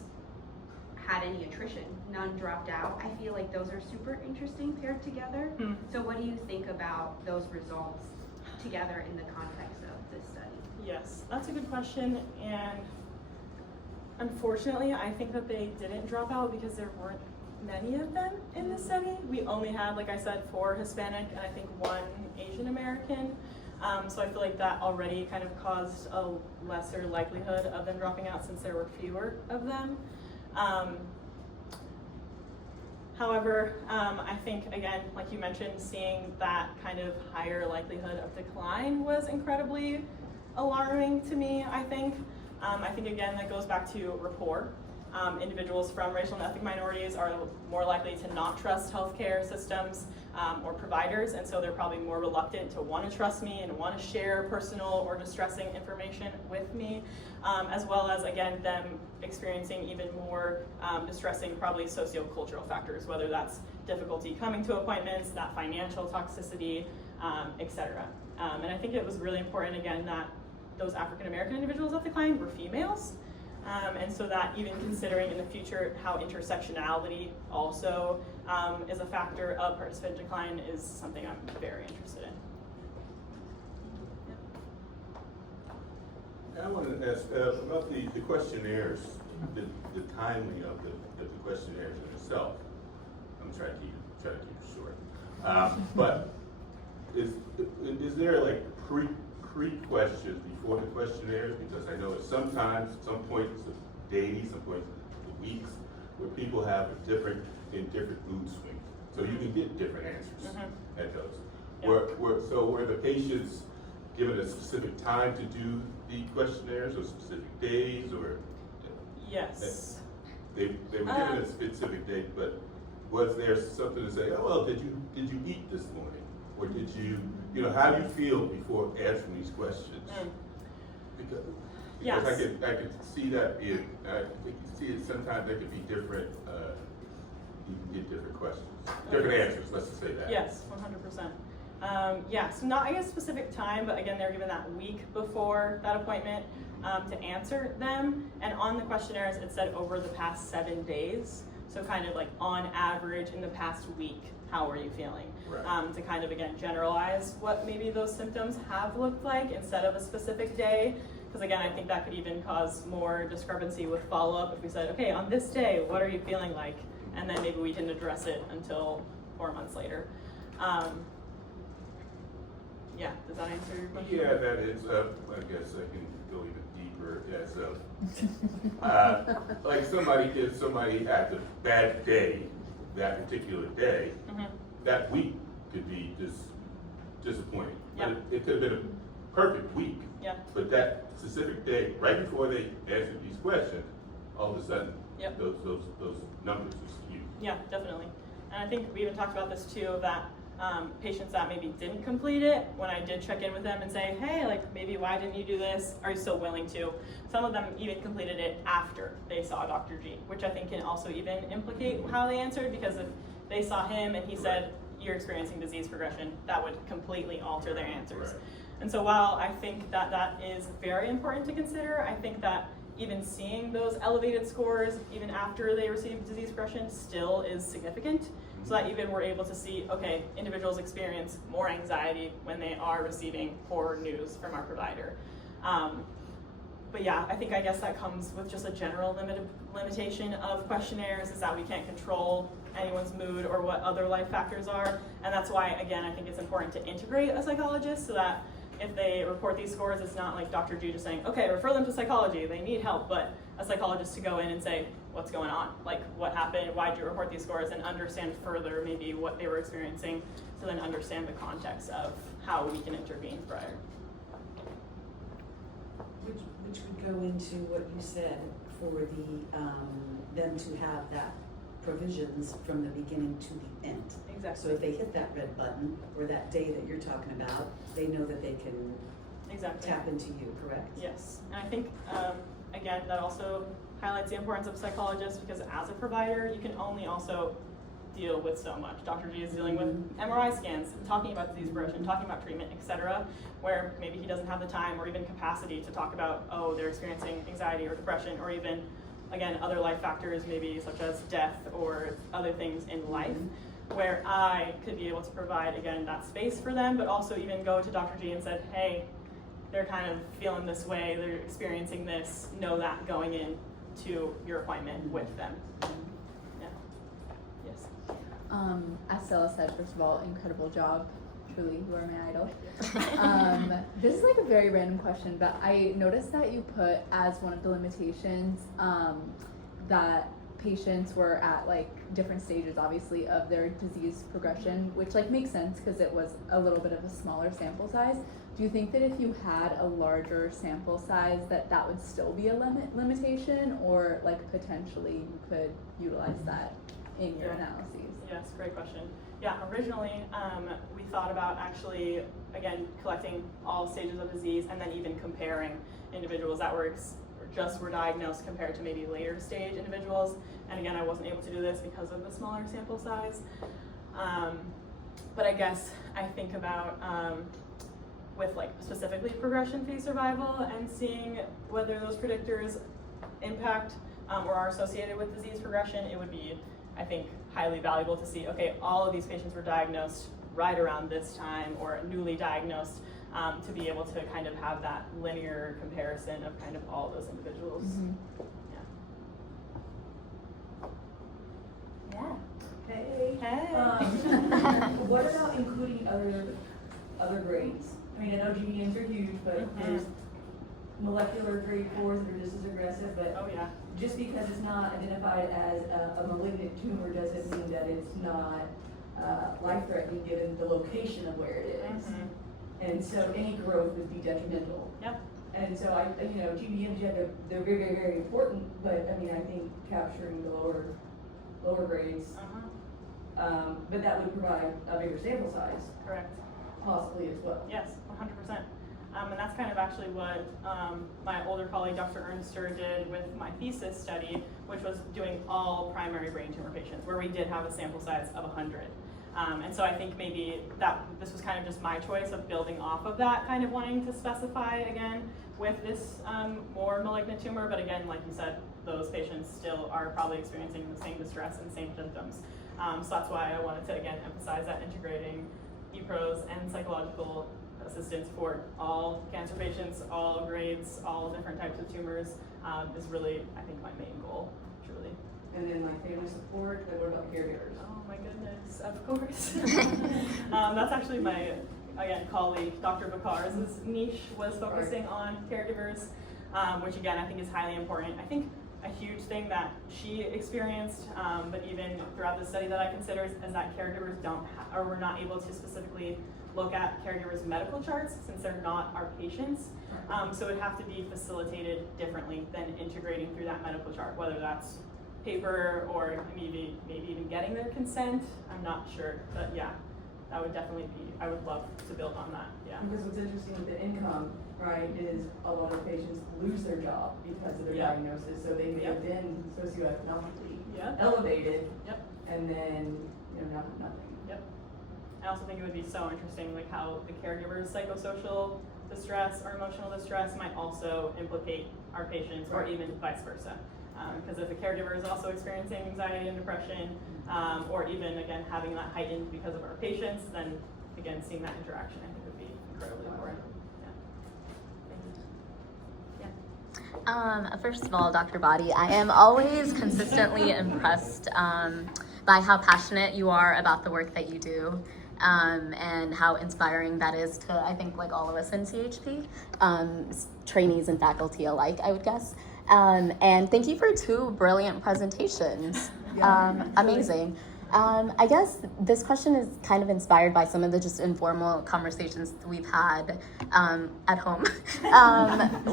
had any attrition, none dropped out. I feel like those are super interesting paired together. So what do you think about those results together in the context of this study? Yes, that's a good question, and unfortunately, I think that they didn't drop out because there weren't many of them in the study. We only had, like I said, 4 Hispanic and I think 1 Asian American. So I feel like that already kind of caused a lesser likelihood of them dropping out since there were fewer of them. However, I think, again, like you mentioned, seeing that kind of higher likelihood of decline was incredibly alarming to me, I think. I think, again, that goes back to rapport. Individuals from racial and ethnic minorities are more likely to not trust healthcare systems or providers, and so they're probably more reluctant to want to trust me and want to share personal or distressing information with me, as well as, again, them experiencing even more distressing, probably sociocultural factors, whether that's difficulty coming to appointments, that financial toxicity, etc. And I think it was really important, again, that those African American individuals that declined were females. And so that even considering in the future how intersectionality also is a factor of participant decline is something I'm very interested in. I want to ask about the questionnaires, the timing of the questionnaires in itself. I'm trying to keep it short. But is there like pre-questions before the questionnaires? Because I know at some points of days, some points of weeks, where people have different mood swings. So you can get different answers at those. Yeah. Were the patients given a specific time to do the questionnaires, or specific days, or? Yes. They were given a specific date, but was there something to say, oh, well, did you eat this morning? Or did you how do you feel before answering these questions? Because Yes. I could see that I think you see it sometimes there could be different, you can get different questions, different answers, let's just say that. Yes, 100%. Yeah, so not, I guess, specific time, but again, they're given that week before that appointment to answer them. And on the questionnaires, it said over the past 7 days. So kind of like on average in the past week, how are you feeling? Right. To kind of, again, generalize what maybe those symptoms have looked like instead of a specific day. Because again, I think that could even cause more discrepancy with follow-up if we said, okay, on this day, what are you feeling like? And then maybe we didn't address it until 4 months later. Yeah, does that answer your question? Yeah, that is, I guess I can go even deeper as like if somebody had a bad day, that particular day, that week could be disappointing. Yeah. But it could have been a perfect week. Yeah. But that specific day, right before they answered these questions, all of a sudden, Yep. those numbers are skewed. Yeah, definitely. And I think we even talked about this too, that patients that maybe didn't complete it, when I did check in with them and say, hey, like maybe why didn't you do this? Are you still willing to? Some of them even completed it after they saw Dr. G, which I think can also even implicate how they answered, because if they saw him and he said, you're experiencing disease progression, that would completely alter their answers. Right. And so while I think that that is very important to consider, I think that even seeing those elevated scores, even after they receive disease progression, still is significant. So that even we're able to see, okay, individuals experience more anxiety when they are receiving poor news from our provider. But yeah, I guess that comes with just a general limitation of questionnaires, is that we can't control anyone's mood or what other life factors are. And that's why, again, I think it's important to integrate a psychologist so that if they report these scores, it's not like Dr. G just saying, okay, refer them to psychology, they need help, but a psychologist to go in and say, what's going on? Like, what happened? Why did you report these scores? And understand further maybe what they were experiencing, to then understand the context of how we can intervene prior. Which would go into what you said for them to have that provisions from the beginning to the end. Exactly. So if they hit that red button, or that day that you're talking about, they know that they can Exactly. tap into you, correct? Yes, and I think, again, that also highlights the importance of psychologists, because as a provider, you can only also deal with so much. Dr. G is dealing with MRI scans, talking about disease progression, talking about treatment, etc., where maybe he doesn't have the time or even capacity to talk about, oh, they're experiencing anxiety or depression, or even, again, other life factors, maybe such as death or other things in life, where I could be able to provide, again, that space for them, but also even go to Dr. G and said, hey, they're kind of feeling this way, they're experiencing this, know that going in to your appointment with them. Yeah. Yes. As Stella said, first of all, incredible job. Truly, you are my idol. This is like a very random question, but I noticed that you put as one of the limitations that patients were at like different stages, obviously, of their disease progression, which like makes sense because it was a little bit of a smaller sample size. Do you think that if you had a larger sample size that would still be a limitation, or like potentially you could utilize that in your analyses? Yes, great question. Yeah, originally we thought about actually, again, collecting all stages of disease and then even comparing individuals that were diagnosed compared to maybe later stage individuals. And again, I wasn't able to do this because of the smaller sample size. But I guess I think about with like specifically progression-free survival and seeing whether those predictors impact or are associated with disease progression, it would be, I think, highly valuable to see, okay, all of these patients were diagnosed right around this time or newly diagnosed, to be able to kind of have that linear comparison of kind of all those individuals. Mm-hmm. Yeah. Hey. Hey. What about including other grades? I mean, I know GDNs are huge, but there's molecular grade 4s that are just as aggressive, but Oh yeah. just because it's not identified as a malignant tumor doesn't mean that it's not life-threatening given the location of where it is. Mhm. And so any growth would be detrimental. Yep. And so GDNs, they're very, very, very important, but I mean, I think capturing the lower grades, but that would provide a bigger sample size, Correct. possibly as well. Yes, 100%. And that's kind of actually what my older colleague, Dr. Ernster, did with my thesis study, which was doing all primary brain tumor patients, where we did have a sample size of 100. And so I think maybe that this was kind of just my choice of building off of that, kind of wanting to specify again with this more malignant tumor. But again, like you said, those patients still are probably experiencing the same distress and same symptoms. So that's why I wanted to again emphasize that integrating EPROs and psychological assistance for all cancer patients, all grades, all different types of tumors is really, I think, my main goal, truly. And then like family support, and what about caregivers? Oh my goodness, of course. That's actually my, again, colleague, Dr. Bakar's niche was focusing on caregivers, which again, I think is highly important. I think a huge thing that she experienced, but even throughout the study that I consider is that caregivers or were not able to specifically look at caregivers' medical charts since they're not our patients. So it would have to be facilitated differently than integrating through that medical chart, whether that's paper or maybe even getting their consent. I'm not sure, but yeah, that would definitely be, I would love to build on that, yeah. Because what's interesting with the income, right, is a lot of patients lose their job because of their Yep. diagnosis, so they may Yep. have been socioeconomically Yep. elevated, Yep. and then, now nothing. Yep. I also think it would be so interesting, like how the caregiver's psychosocial distress or emotional distress might also implicate our patients, or even vice versa. Because if the caregiver is also experiencing anxiety and depression, or even again having that heightened because of our patients, then again seeing that interaction I think would be incredibly important. Yeah. Thank you. First of all, Dr. Body, I am always consistently impressed by how passionate you are about the work that you do, and how inspiring that is to, I think, like all of us in CHP, trainees and faculty alike, I would guess. And thank you for 2 brilliant presentations. Amazing. I guess this question is kind of inspired by some of the just informal conversations we've had at home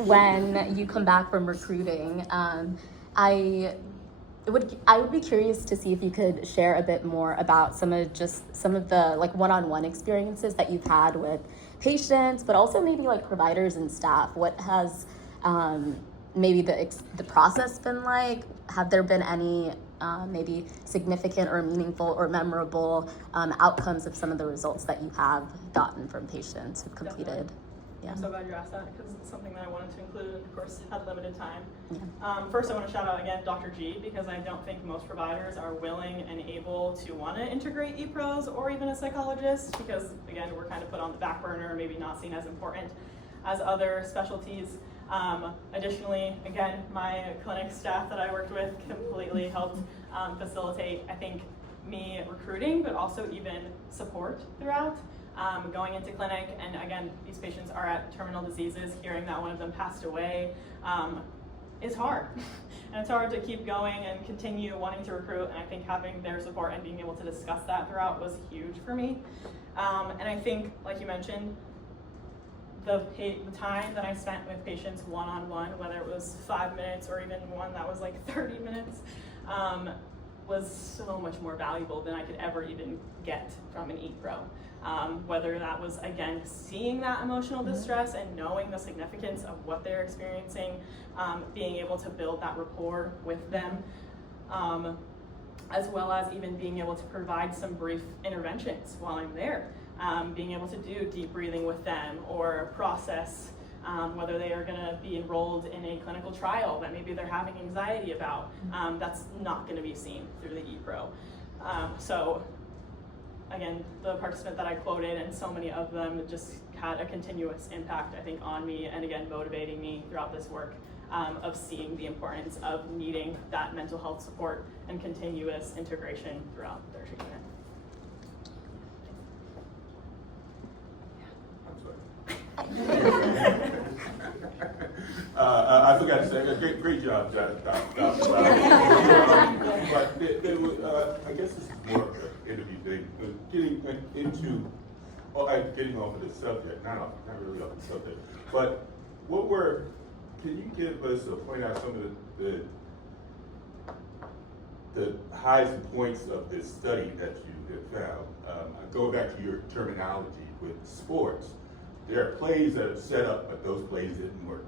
when you come back from recruiting. I would be curious to see if you could share a bit more about some of the like one-on-one experiences that you've had with patients, but also maybe like providers and staff. What has maybe the process been like? Have there been any maybe significant or meaningful or memorable outcomes of some of the results that you have gotten from patients who've completed? Definitely. Yeah. I'm so glad you asked that because it's something that I wanted to include, and of course had limited time. Yeah. First, I want to shout out again Dr. G, because I don't think most providers are willing and able to want to integrate e-pros or even a psychologist, because again, we're kind of put on the back burner, maybe not seen as important as other specialties. Additionally, again, my clinic staff that I worked with completely helped facilitate, I think, me recruiting, but also even support throughout. Going into clinic, and again, these patients are at terminal diseases. Hearing that one of them passed away is hard. And it's hard to keep going and continue wanting to recruit, and I think having their support and being able to discuss that throughout was huge for me. And I think, like you mentioned, the time that I spent with patients one-on-one, whether it was 5 minutes or even one that was like 30 minutes, was so much more valuable than I could ever even get from an e-pro. Whether that was, again, seeing that emotional distress and knowing the significance of what they're experiencing, being able to build that rapport with them, as well as even being able to provide some brief interventions while I'm there. Being able to do deep breathing with them or process whether they are going to be enrolled in a clinical trial that maybe they're having anxiety about. That's not going to be seen through the e-pro. So again, the participant that I quoted and so many of them just had a continuous impact, I think, on me, and again, motivating me throughout this work of seeing the importance of needing that mental health support and continuous integration throughout their treatment. I forgot to say, great job, Dr. But I guess this is more of an interview thing. Getting into, getting off of the subject, not really off the subject, but can you give us or point out some of the highs and points of this study that you have found? Going back to your terminology with sports, there are plays that are set up, but those plays didn't work.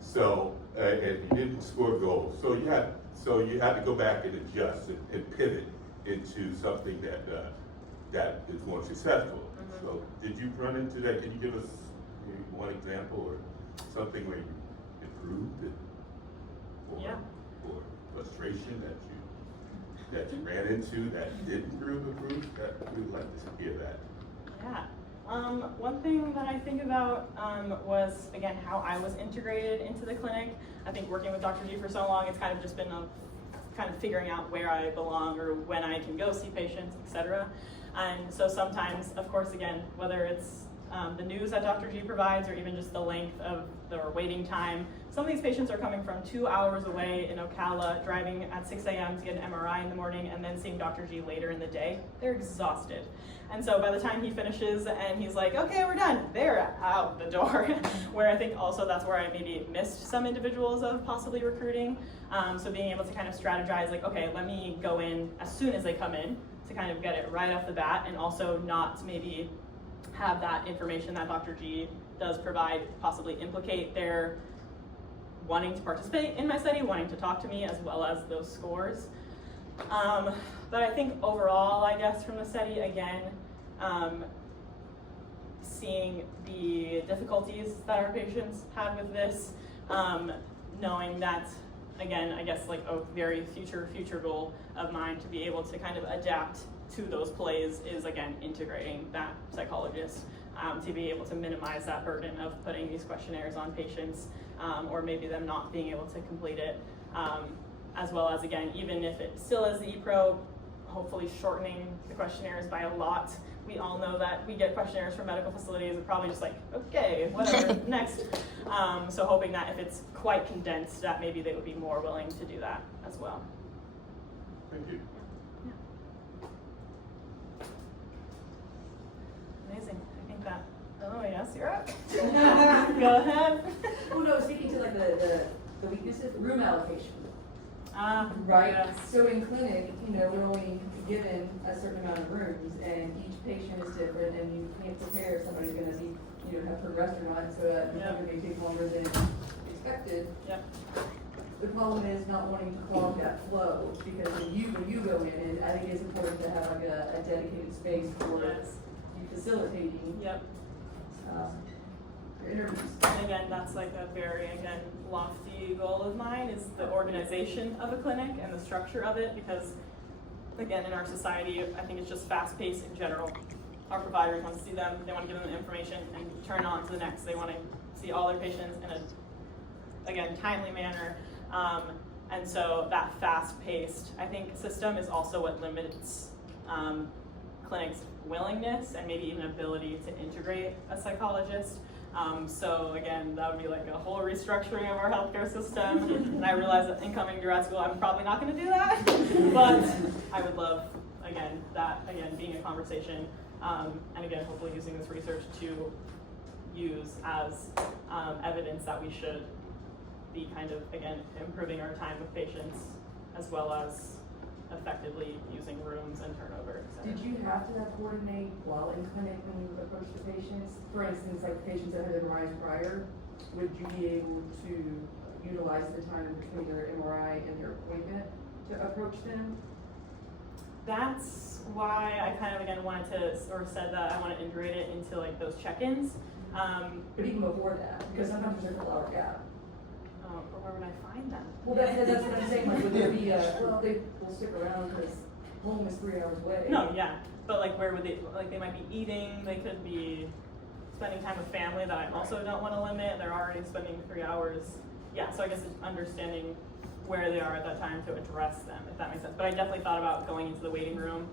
So, and you didn't score goals. So you had to go back and adjust and pivot into something that is more successful. So did you run into that? Can you give us maybe one example or something where you improved it? Or frustration that you ran into that didn't improve? That we'd like to hear that. Yeah. One thing that I think about was, again, how I was integrated into the clinic. I think working with Dr. G for so long, it's kind of just been kind of figuring out where I belong or when I can go see patients, etc. And so sometimes, of course, again, whether it's the news that Dr. G provides or even just the length of their waiting time, some of these patients are coming from 2 hours away in Ocala, driving at 6 a.m. to get an MRI in the morning and then seeing Dr. G later in the day. They're exhausted. And so by the time he finishes and he's like, okay, we're done, they're out the door. Where I think also that's where I maybe missed some individuals of possibly recruiting. So being able to kind of strategize, like, okay, let me go in as soon as they come in to kind of get it right off the bat, and also not maybe have that information that Dr. G does provide possibly implicate their wanting to participate in my study, wanting to talk to me, as well as those scores. But I think overall, I guess, from the study, again, seeing the difficulties that our patients had with this, knowing that, again, I guess like a very future goal of mine to be able to kind of adapt to those plays is, again, integrating that psychologist to be able to minimize that burden of putting these questionnaires on patients, or maybe them not being able to complete it, as well as, again, even if it still is the e-pro, hopefully shortening the questionnaires by a lot. We all know that we get questionnaires from medical facilities and probably just like, okay, whatever, next. So hoping that if it's quite condensed, that maybe they would be more willing to do that as well. Thank you. Amazing. I think that, oh yes, you're up. Go ahead. Well, no, speaking to like the weaknesses, room allocation. Right. Yes. So in clinic, we're only given a certain amount of rooms, and each patient is different, and you can't prepare if somebody's going to be, have progressed or not, so that Yeah. may take longer than expected. Yep. The problem is not wanting to clog that flow, because when you go in, and I think it's important to have like a dedicated space for Yes. you facilitating, Yep. your interviews. And again, that's like a very, again, lofty goal of mine is the organization of a clinic and the structure of it, because again, in our society, I think it's just fast paced in general. Our providers want to see them, they want to give them the information and turn on to the next. They want to see all their patients in a, again, timely manner. And so that fast paced, I think, system is also what limits clinics' willingness and maybe even ability to integrate a psychologist. So again, that would be like a whole restructuring of our healthcare system. And I realize that in coming to grad school, I'm probably not going to do that. But I would love, again, that, again, being a conversation. And again, hopefully using this research to use as evidence that we should be kind of, again, improving our time with patients as well as effectively using rooms and turnover, et cetera. Did you have to coordinate while in clinic when you approach the patients? For instance, like patients that had MRIs prior, would you be able to utilize the time between their MRI and their appointment to approach them? That's why I kind of, again, wanted to, or said that I want to integrate it into like those check-ins. But even before that, because sometimes there's a couple hour gap. Or where would I find them? Well, that's what I'm saying, like, would there be a, well, they will stick around because home is 3 hours away. No, yeah, but like where would they, like they might be eating, they could be spending time with family that I also don't want to limit, they're already spending 3 hours. Yeah, so I guess it's understanding where they are at that time to address them, if that makes sense. But I definitely thought about going into the waiting room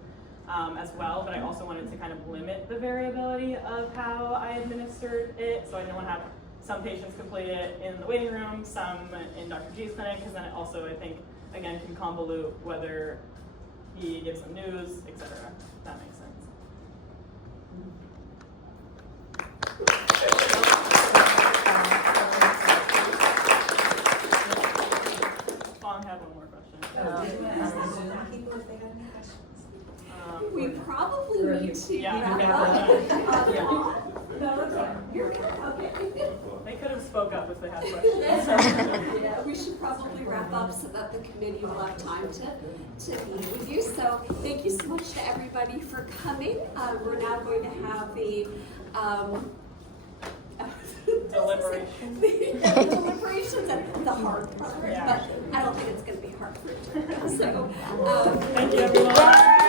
as well, but I also wanted to kind of limit the variability of how I administered it, so I didn't want to have some patients complete it in the waiting room, some in Dr. G's clinic, because then it also, I think, again, can convolute whether he gives them news, etc. If that makes sense. Fong had one more question. People, if they have any questions. We probably need to Yeah, wrap up. yeah. No, that's fine. You're good, okay. They could have spoke up if they had questions. Yeah, we should probably wrap up so that the committee will have time to meet with you. So thank you so much to everybody for coming. We're now going to have the deliberations and the hard part, Yeah. but I don't think it's going to be hard for you. So Thank you, everyone.